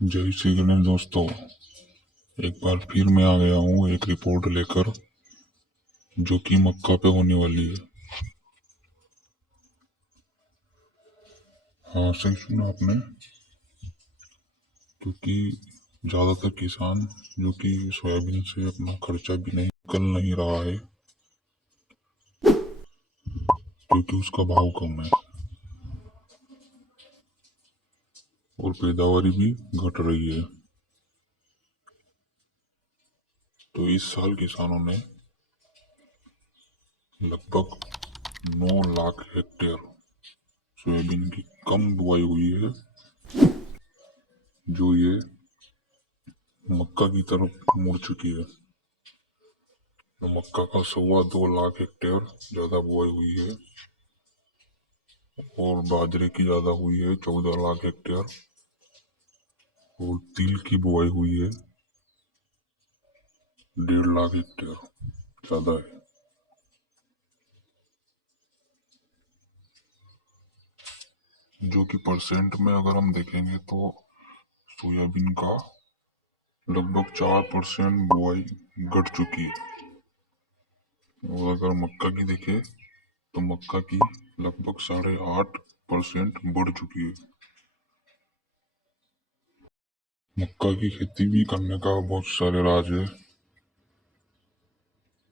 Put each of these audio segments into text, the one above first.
जय श्री गणेश दोस्तों। एक बार फिर मैं आ गया हूँ एक रिपोर्ट लेकर जो कि मक्का पे होने वाली है। हाँ, सही सुना आपने। क्योंकि ज़्यादातर किसान जो कि सोयाबीन से अपना खर्चा भी नहीं निकल नहीं रहा है क्योंकि उसका भाव कम है और पैदावारी भी घट रही है। तो इस साल किसानों ने लगभग 9 लाख हेक्टेयर सोयाबीन की कम बुआई हुई है, जो ये मक्का की तरफ मुड़ चुकी है। तो मक्का का 2.25 लाख हेक्टेयर ज्यादा बुआई हुई है और बाजरे की ज्यादा हुई है 14 लाख हेक्टेयर और तिल की बुआई हुई है 1.5 लाख हेक्टेयर ज्यादा है। जो कि परसेंट में अगर हम देखेंगे तो सोयाबीन का लगभग 4% बुआई घट चुकी है और अगर मक्का की देखें तो मक्का की लगभग 8.5% बढ़ चुकी है। मक्का की खेती भी करने का बहुत सारे राज है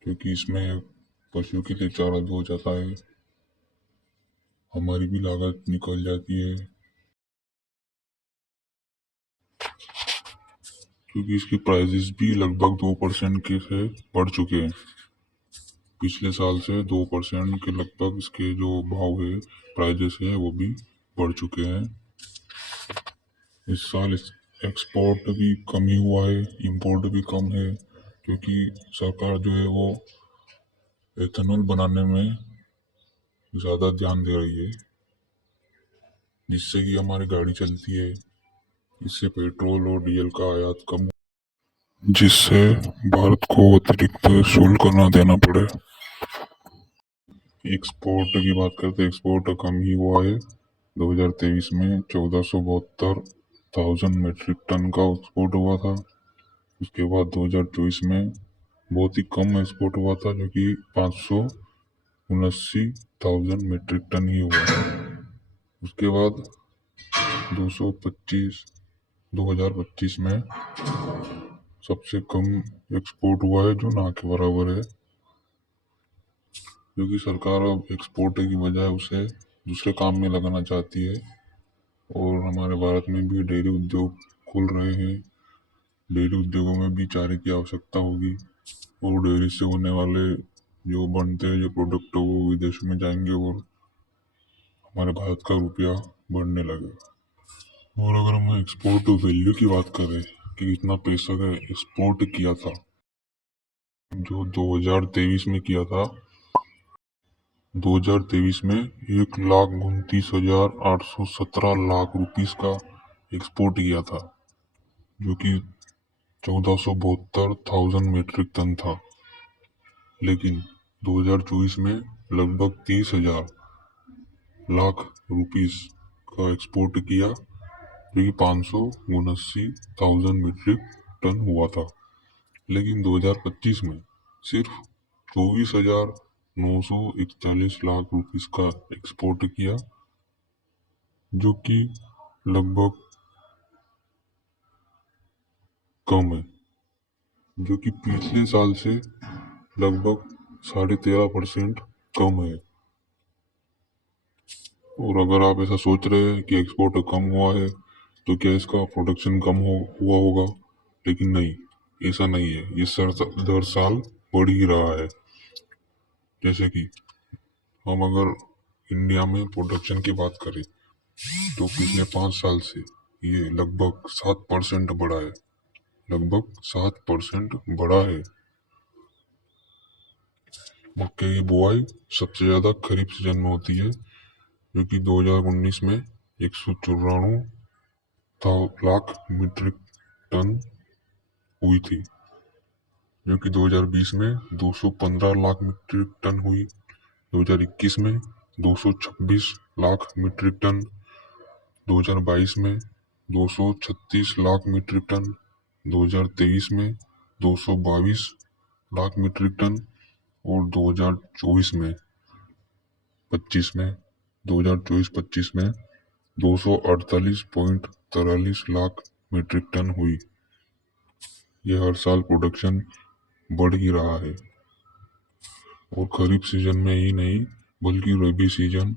क्योंकि इसमें पशु के लिए चारा भी हो जाता है, हमारी भी लागत निकल जाती है क्योंकि इसकी प्राइसेस भी लगभग 2% के से बढ़ चुके हैं। पिछले साल से 2% के लगभग इसके जो भाव है, प्राइजेस है, वो भी बढ़ चुके हैं। इस साल इस एक्सपोर्ट भी कम ही हुआ है, इंपोर्ट भी कम है क्योंकि सरकार जो है वो एथेनॉल बनाने में ज़्यादा ध्यान दे रही है, जिससे कि हमारी गाड़ी चलती है। इससे पेट्रोल और डीजल का आयात कम, जिससे भारत को अतिरिक्त शुल्क न देना पड़े। एक्सपोर्ट की बात करते हैं, एक्सपोर्ट कम ही हुआ है। 2023 में 1472,000 मीट्रिक टन का एक्सपोर्ट हुआ था। उसके बाद 2024 में बहुत ही कम एक्सपोर्ट हुआ था, जो कि 579,000 मीट्रिक टन ही हुआ। उसके बाद 2025 में सबसे कम एक्सपोर्ट हुआ है, जो ना के बराबर है, क्योंकि सरकार अब एक्सपोर्ट की बजाय उसे दूसरे काम में लगाना चाहती है। और हमारे भारत में भी डेयरी उद्योग खुल रहे हैं। डेयरी उद्योगों में भी चारे की आवश्यकता होगी और डेयरी से होने वाले जो बनते हैं जो प्रोडक्ट वो विदेशों में जाएंगे और हमारे भारत का रुपया बढ़ने लगेगा। और अगर हम एक्सपोर्ट वैल्यू की बात करें कि कितना पैसा का एक्सपोर्ट किया था, जो 2023 में किया था, 2023 में 1,29,817 लाख रुपीस का एक्सपोर्ट किया था, जो कि 1472,000 मीट्रिक टन था। लेकिन 2024 में लगभग 30,000 लाख रुपीस का एक्सपोर्ट किया, जो कि 579,000 मीट्रिक टन हुआ था। लेकिन 2025 में सिर्फ 24,941 लाख रुपीस का एक्सपोर्ट किया, जो कि लगभग कम है, जो कि पिछले साल से लगभग 13.5% कम है। और अगर आप ऐसा सोच रहे हैं कि एक्सपोर्ट कम हुआ है तो क्या इसका प्रोडक्शन कम हुआ होगा, लेकिन नहीं, ऐसा नहीं है। ये दर साल बढ़ ही रहा है। जैसे कि हम अगर इंडिया में प्रोडक्शन की बात करें तो पिछले 5 साल से ये लगभग 7% बढ़ा है, लगभग 7% बढ़ा है। मक्के की बुआई सबसे ज्यादा खरीफ सीजन में होती है, जो कि 2019 में 194 लाख मीट्रिक टन हुई थी, जो कि 2020 में 215 लाख मीट्रिक टन हुई, 2021 में 226 लाख मीट्रिक टन, 2022 में 236 लाख मीट्रिक टन, 2023 में 222 लाख मीट्रिक टन और 2024 में 25 में 2024-25 में 248.43 लाख मीट्रिक टन हुई। यह हर साल प्रोडक्शन बढ़ ही रहा है और खरीफ सीजन में ही नहीं बल्कि रबी सीजन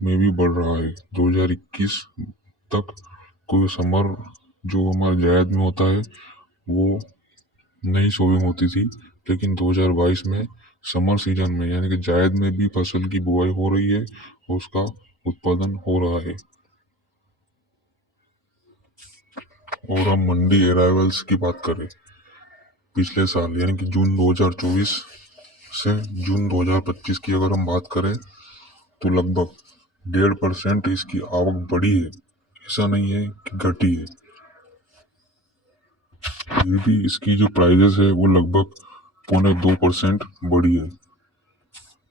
में भी बढ़ रहा है। 2021 तक कोई समर जो हमारे जायद में होता है वो नई सोइंग होती थी, लेकिन 2022 में समर सीजन में यानी कि जायद में भी फसल की बुआई हो रही है और उसका उत्पादन हो रहा है। और हम मंडी अराइवल्स की बात करें पिछले साल यानी कि जून 2024 से जून 2025 की अगर हम बात करें तो लगभग 1.5% इसकी आवक बढ़ी है। ऐसा नहीं है कि घटी है। फिर भी इसकी जो प्राइजेस है वो लगभग 0.2% बढ़ी है।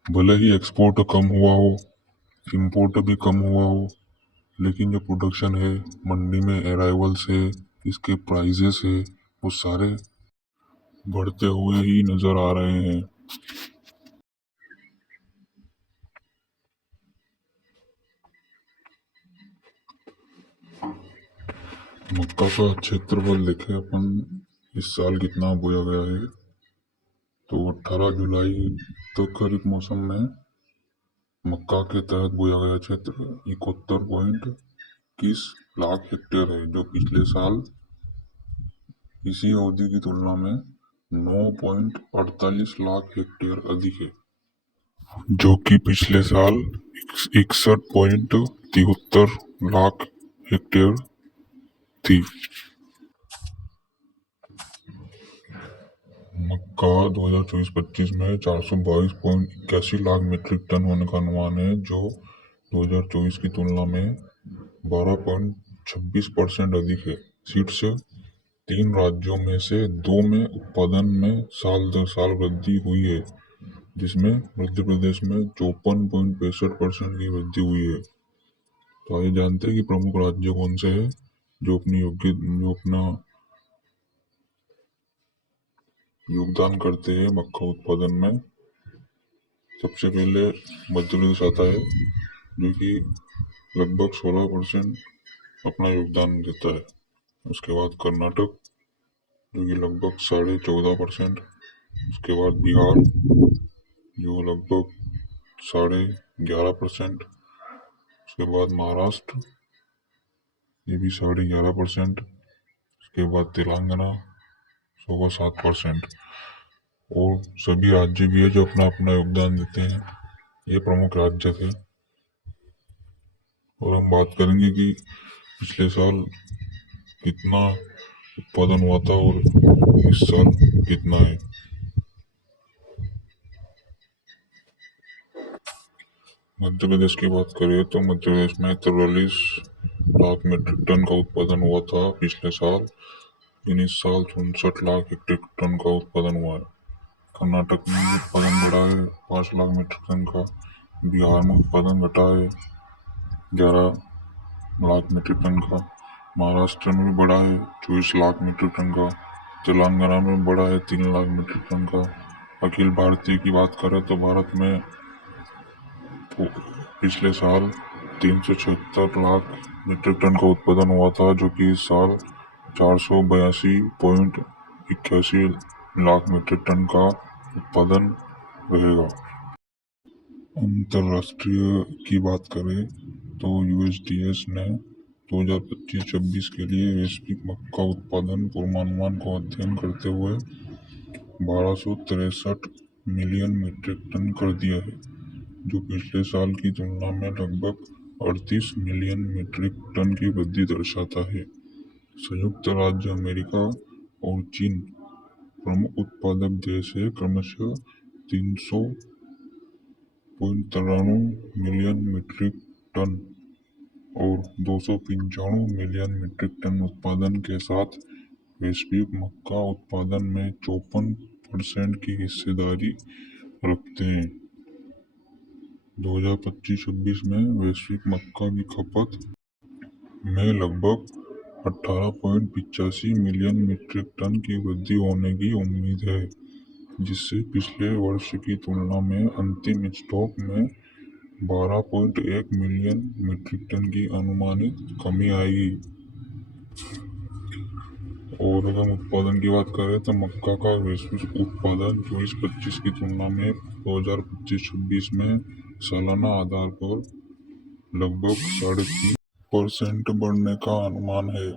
भले ही एक्सपोर्ट कम हुआ हो, इंपोर्ट भी कम हुआ हो, लेकिन जो प्रोडक्शन है मंडी में अराइवल्स है, इसके प्राइजेस है, वो सारे बढ़ते हुए ही नजर आ रहे हैं। मक्का का क्षेत्रफल देखें अपन इस साल कितना बोया गया है तो 18 जुलाई तक खरीफ मौसम में मक्का के तहत बोया गया क्षेत्र 71.21 लाख हेक्टेयर है, जो पिछले साल इसी अवधि की तुलना में 9.48 लाख हेक्टेयर अधिक है, जो कि पिछले साल 61.73 लाख हेक्टेयर थी। मक्का 2024-25 में 422.81 लाख मीट्रिक टन होने का अनुमान है, जो 2024 की तुलना में 12.26% अधिक है। शीर्ष 3 राज्यों में से 2 में उत्पादन में साल दर साल वृद्धि हुई है, जिसमें मध्य प्रदेश में 54.65% की वृद्धि हुई है। तो आइए जानते हैं कि प्रमुख राज्य कौन से हैं जो अपना योगदान करते हैं मक्का उत्पादन में। सबसे पहले मध्य प्रदेश आता है, जो कि लगभग 16% अपना योगदान देता है। उसके बाद कर्नाटक, जो कि लगभग 14.5%। उसके बाद बिहार, जो लगभग 11.5%। उसके बाद महाराष्ट्र, ये भी 11.5%। उसके बाद तेलंगाना 7%। और सभी राज्य भी है जो अपना अपना योगदान देते हैं। ये प्रमुख राज्य थे। और हम बात करेंगे कि पिछले साल कितना उत्पादन हुआ था और इस साल कितना है। मध्य प्रदेश की बात करें तो मध्य प्रदेश में 43 लाख मीट्रिक टन का उत्पादन हुआ था पिछले साल, लेकिन इस साल 64 लाख मीट्रिक टन का उत्पादन हुआ है। कर्नाटक में उत्पादन बढ़ा है 5 लाख मीट्रिक टन का। बिहार में उत्पादन घटा है 11 लाख मीट्रिक टन का। महाराष्ट्र में भी बढ़ा है 24 लाख मीट्रिक टन का। तेलंगाना में बढ़ा है 3 लाख मीट्रिक टन का। अखिल भारतीय की बात करें तो भारत में पिछले साल 376 लाख मीट्रिक टन का उत्पादन हुआ था, जो कि इस साल 482.81 लाख मीट्रिक टन का उत्पादन रहेगा। अंतर्राष्ट्रीय की बात करें तो यूएसडीएस ने 2025-26 के लिए वैश्विक मक्का उत्पादन पूर्वानुमान को अध्ययन करते हुए 1263 मिलियन मीट्रिक टन कर दिया है, जो पिछले साल की तुलना में लगभग 38 मिलियन मीट्रिक टन की वृद्धि दर्शाता है। संयुक्त राज्य अमेरिका और चीन प्रमुख उत्पादक देश है, क्रमशः 300.93 मिलियन मीट्रिक टन और 295 मिलियन मीट्रिक टन उत्पादन के साथ वैश्विक मक्का उत्पादन में 54% की हिस्सेदारी रखते हैं। 2025-26 में वैश्विक मक्का की खपत में लगभग 18.85 मिलियन मीट्रिक टन की वृद्धि होने की उम्मीद है, जिससे पिछले वर्ष की तुलना में अंतिम स्टॉक में 12.1 मिलियन मीट्रिक टन की अनुमानित कमी आएगी। और अगर हम उत्पादन की बात करें तो मक्का का वैश्विक उत्पादन 24-25 की तुलना में 2025-26 में सालाना आधार पर लगभग 3.5% बढ़ने का अनुमान है।